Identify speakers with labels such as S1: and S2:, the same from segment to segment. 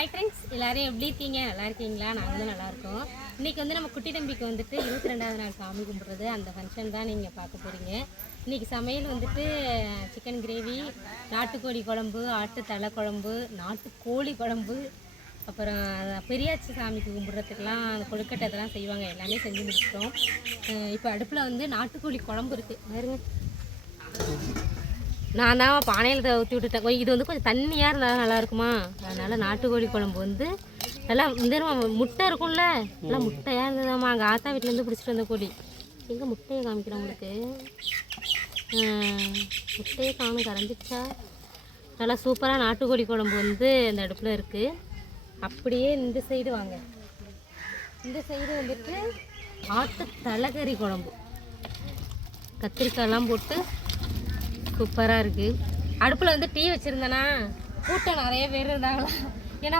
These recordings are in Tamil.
S1: ஹாய் ஃப்ரெண்ட்ஸ் எல்லாரும் எப்படி இருக்கீங்க நல்லா இருக்கீங்களா நாங்கள் தான் நல்லாயிருக்கோம் இன்றைக்கி வந்து நம்ம குட்டி தம்பிக்கு வந்துட்டு இருபத்தி ரெண்டாவது நாள் சாமி கும்பிட்றது அந்த ஃபங்க்ஷன் தான் நீங்கள் பார்க்க போகிறீங்க இன்னைக்கு சமையல் வந்துட்டு சிக்கன் கிரேவி நாட்டுக்கோழி குழம்பு ஆட்டு தலை குழம்பு நாட்டுக்கோழி குழம்பு அப்புறம் பெரியாச்சி சாமிக்கு கும்பிட்றதுக்கெலாம் அந்த கொழுக்கட்டை இதெல்லாம் செய்வாங்க எல்லாமே செஞ்சு முடிச்சிட்டோம் இப்போ அடுப்பில் வந்து நாட்டுக்கோழி குழம்பு இருக்குது நான் தான் பானையில் ஊற்றி விட்டுட்டேன் இது வந்து கொஞ்சம் தண்ணியாக இருந்தால் நல்லா இருக்குமா அதனால் நாட்டுக்கோழி குழம்பு வந்து நல்லா இந்த முட்டை இருக்கும்ல நல்லா முட்டையாக இருந்ததாம்மா அங்கே ஆத்தா வீட்டிலேருந்து பிடிச்சிட்டு வந்த கோழி எங்கே முட்டையை காமிக்கிறேன் உங்களுக்கு முட்டையை காணும் கரைஞ்சிச்சா நல்லா சூப்பராக நாட்டுக்கோழி குழம்பு வந்து அந்த அடுப்பில் இருக்குது அப்படியே இந்த சைடு வாங்க இந்த சைடு வந்துட்டு ஆட்டு தலைகறி குழம்பு கத்திரிக்காயெல்லாம் போட்டு சூப்பராக இருக்குது அடுப்பில் வந்து டீ வச்சுருந்தேனா கூட்டம் நிறைய பேர் இருந்தாங்களா ஏன்னா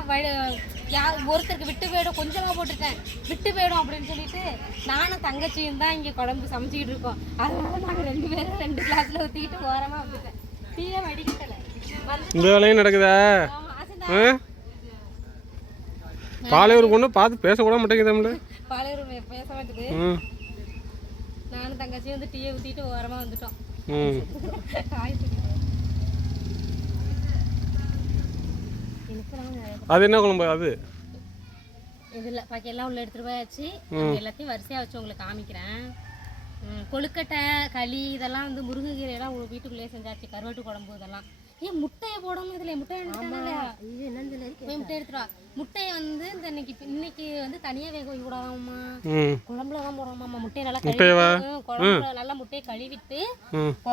S1: யா ஒருத்தருக்கு விட்டு போயிடும் கொஞ்சமாக போட்டிருக்கேன் விட்டு போயிடும் அப்படின்னு சொல்லிட்டு நானும் தங்கச்சியும் தான் இங்கே குழம்பு சமைச்சிக்கிட்டு இருக்கோம் அதனால நாங்கள் ரெண்டு பேரும் ரெண்டு கிளாஸில் ஊற்றிக்கிட்டு ஓரமாக விட்டுட்டேன் டீயே வடிக்கலை
S2: இந்த வேலையும் நடக்குதா பாலையூர் கொண்டு பார்த்து பேசக்கூட மாட்டேங்குது தமிழ்
S1: பாலையூர் பேச மாட்டேங்குது நானும் தங்கச்சியும் வந்து டீயை ஊற்றிட்டு ஓரமாக வந்துட்டோம்
S2: அது என்ன குழம்பு அது
S1: இதில் பாக்கெல்லாம் உள்ள எடுத்துட்டு போயாச்சு எல்லாத்தையும் வரிசையாக வச்சு உங்களுக்கு காமிக்கிறேன் கொழுக்கட்டை களி இதெல்லாம் வந்து முருங்கைக்கீரை எல்லாம் வீட்டுக்குள்ளேயே செஞ்சாச்சு கருவாட்டு குழம்பு இதெல்லாம் ஏன் முட்டையை போடணும் இதுல முட்டை முட்டை எடுத்துருவா முட்டையை வந்து இந்த இன்னைக்கு இன்னைக்கு வந்து தனியா வேக வைக்க கூடாதாம்மா குழம்புல தான் போடணுமாம்மா முட்டையை நல்லா கழுவி குழம்புல நல்லா முட்டையை கழுவிட்டு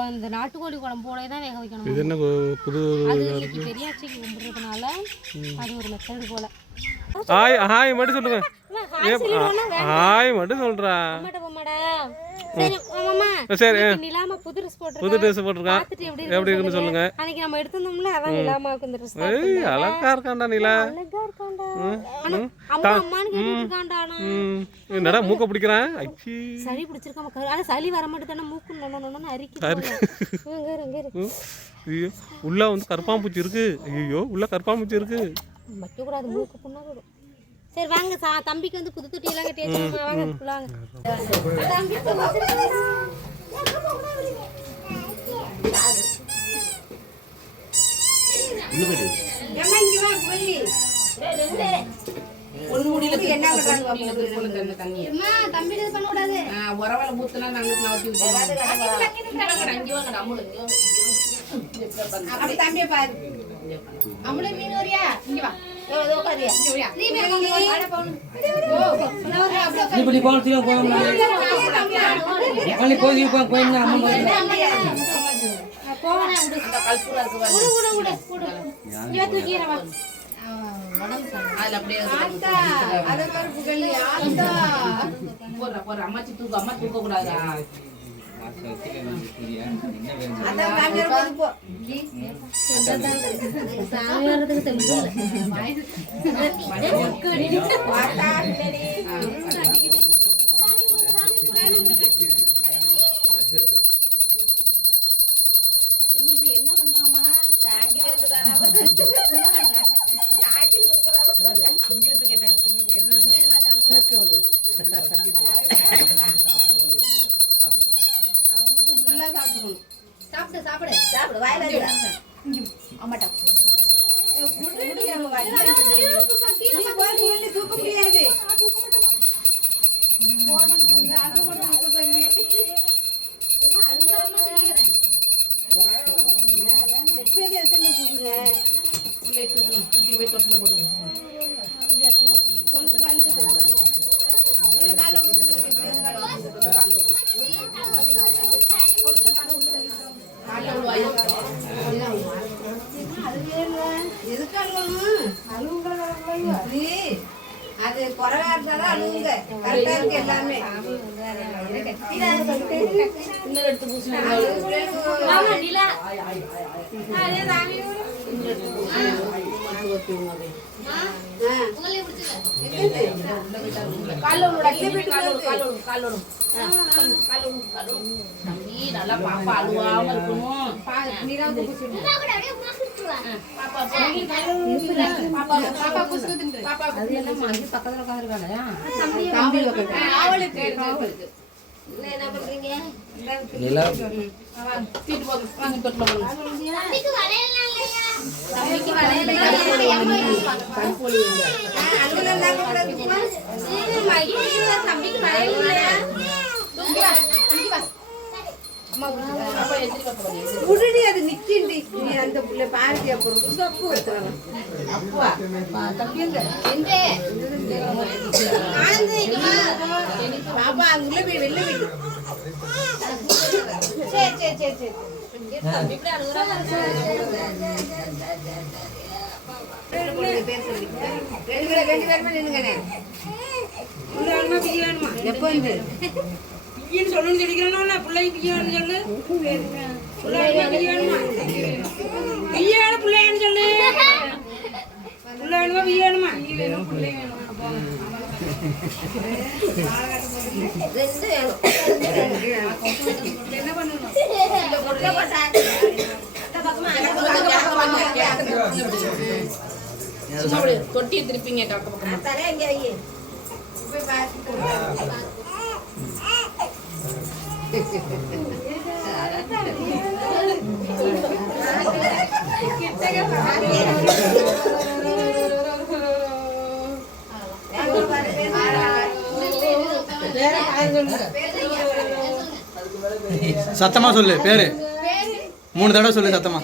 S1: அந்த நாட்டுக்கோழி குழம்போட தான் வேக வைக்கணும்
S2: இது என்ன புது
S1: அது இன்னைக்கு பெரியாச்சிக்கு கும்பிடுறதுனால அது ஒரு மெத்தடு
S2: போல ஹாய் ஹாய் மட்டும் சொல்லுங்க ஹாய் மட்டும் சொல்றா நிலாமா புது புது ட்ரெஸ்
S1: எப்படி சொல்லுங்க அன்னைக்கு நம்ம அதான்
S2: அழகா இருக்கான்டா நிலா
S1: அழகா அம்மா
S2: என்னடா மூக்க பிடிக்கிறான்
S1: சளி பிடிச்சிருக்காம சளி வர
S2: உள்ள வந்து கருப்பாம்பூச்சி இருக்கு ஐயோ உள்ள கருப்பாம்பூச்சி இருக்கு
S1: சரி வாங்க சா தம்பிக்கு வந்து புது தொட்டி எல்லாம் கட்டி வாங்க
S2: என்ன
S1: அம்முடைய மீன் வரியா இங்க வா இப்படி போன தீர அம்மாச்சி தூக்க அம்மா தூக்க கூடாது சாகிறதுக்கு தெரியல என்ன பண்றாமா தாங்கி இருக்கிறாரா தாங்கி இருக்கிறாரா சிங்கிறதுக்கு என்ன இருக்கு நீங்க நல்லா சாப்பிட்டுக்கணும் சாப்பிடு சாப்பிடு சாப்பிடு வாயில அம்மாட்டா தூக்க முடியாது தூக்கி போய் தொட்டில் போடுங்க அது குறவா இருந்தாதான் அழுகுங்க கரெக்டா இருக்கு எல்லாமே இன்னொரு எடுத்து நல்லா பாப்பா அழுவாம இருக்கணும் பாப்பா பக்கத்துல உட்காந்துருக்காங்க நிலா தம்பிக்கு வளையல தம்பிக்கு வளையல உடனே அது நிக்கிண்டி நீ அந்த பிள்ளை பாரதி அப்புறம் புதுசு அப்பு எடுத்துக்கலாம் அப்புவா தம்பி போய் வெளில போயிட்டு சரி பிக்கின்னு சொல்லணும்னு சொல்லிக்கிறேன்னா பிள்ளைக்கு பிக்கியான்னு சொல்லு பிள்ளையானு பிள்ளையானு சொல்லு பிள்ளையானுமா பிக்கியானுமா என்ன பண்ணணும் தொட்டியை திருப்பிங்க காக்க
S2: சத்தமா சொல்லு பேரு மூணு தடவை சொல்லு சத்தமா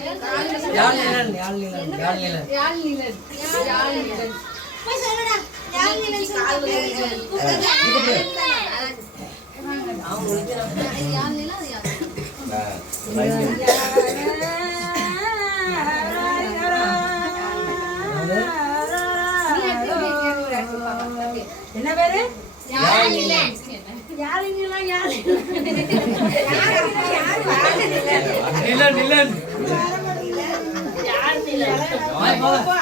S2: என்ன பேரு நிலன் நிலன்
S1: போல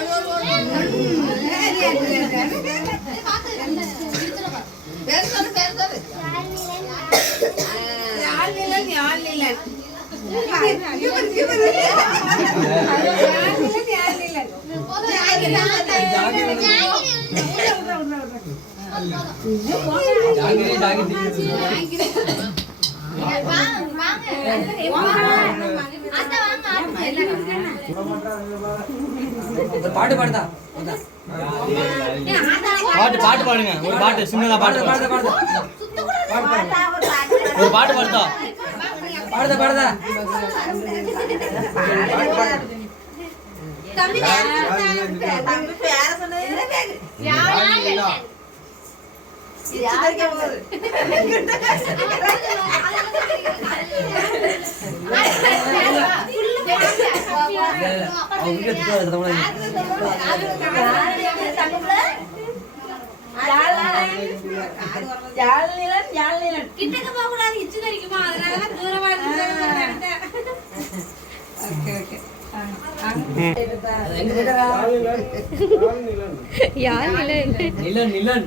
S1: வாங்க வாங்க பாட்டு பாடுதா
S2: பாட்டு பாட்டு பாடுங்க ஒரு பாட்டு சின்னதா பாட்டு ஒரு பாட்டு பாடுதா பாடுதா பாடுதா
S1: தம்பி வேற சொன்னது கிட்டக்க போக கூடாது இச்சு தெரிக்குமா அதனாலதான் தூரமா இருந்து யார் நிலன்
S2: நிலன் நிலன்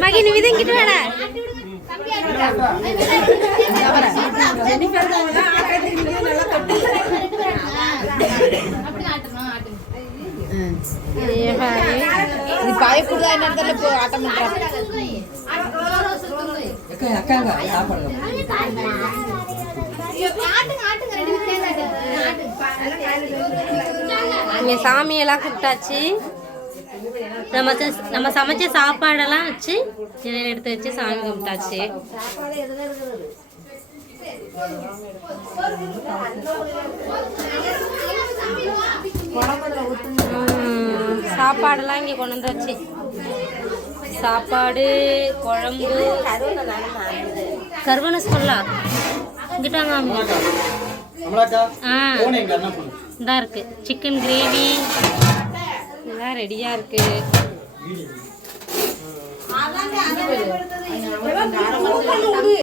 S1: மகி நீ விதை கிட்ட வேணா இது பயப்படுதா என்ன ஆட்டம் பண்றாங்க அக்கா அக்காங்க சாப்பாடு இங்கே சாமியெல்லாம் கூப்பிட்டாச்சு நம்ம நம்ம சமைச்ச சாப்பாடெல்லாம் வச்சு எடுத்து வச்சு சாமி கும்பிட்டாச்சு சாப்பாடெல்லாம் இங்கே கொண்டு வந்தாச்சு சாப்பாடு குழம்பு கருவணை சொல்லலாம் இந்தா இருக்கு சிக்கன் கிரேவி இதெல்லாம் ரெடியா இருக்கு